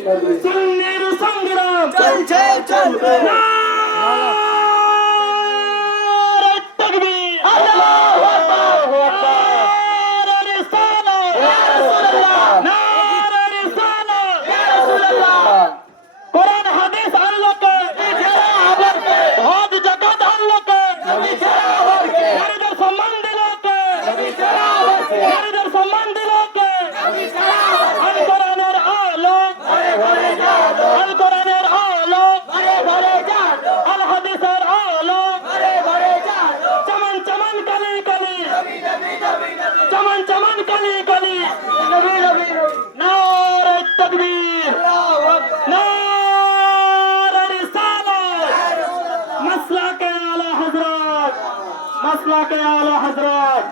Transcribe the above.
সুন্নির সংগ্রাম চলছে চলবে নারে তাকবীর আল্লাহু আকবার নারে রিসালাত ইয়া রাসূলুল্লাহ নারে রিসালাত ইয়া রাসূলুল্লাহ কোরআন হাদিস আল্লাহকে যারা আবারকে হজ যাকাত আল্লাহকে নবী যারা আবারকে নারীদের সম্মান দিলকে নবী যারা আবারকে নারীদের সম্মান দিলকে নবী যারা আবারকে আল কোরআনের আলো ঘরে ঘরে জানো আল কোরআনের আলো ঘরে ঘরে জানো আল হাদিসের আলো ঘরে ঘরে জানো চমন চমন কালি কালি নবী নবী নবী নবী চমন চমন কালি কালি নবী নবী নবী নারে তাকবীর আল্লাহু আকবার নারে রিসালাত মাসলাকে আলা হযরত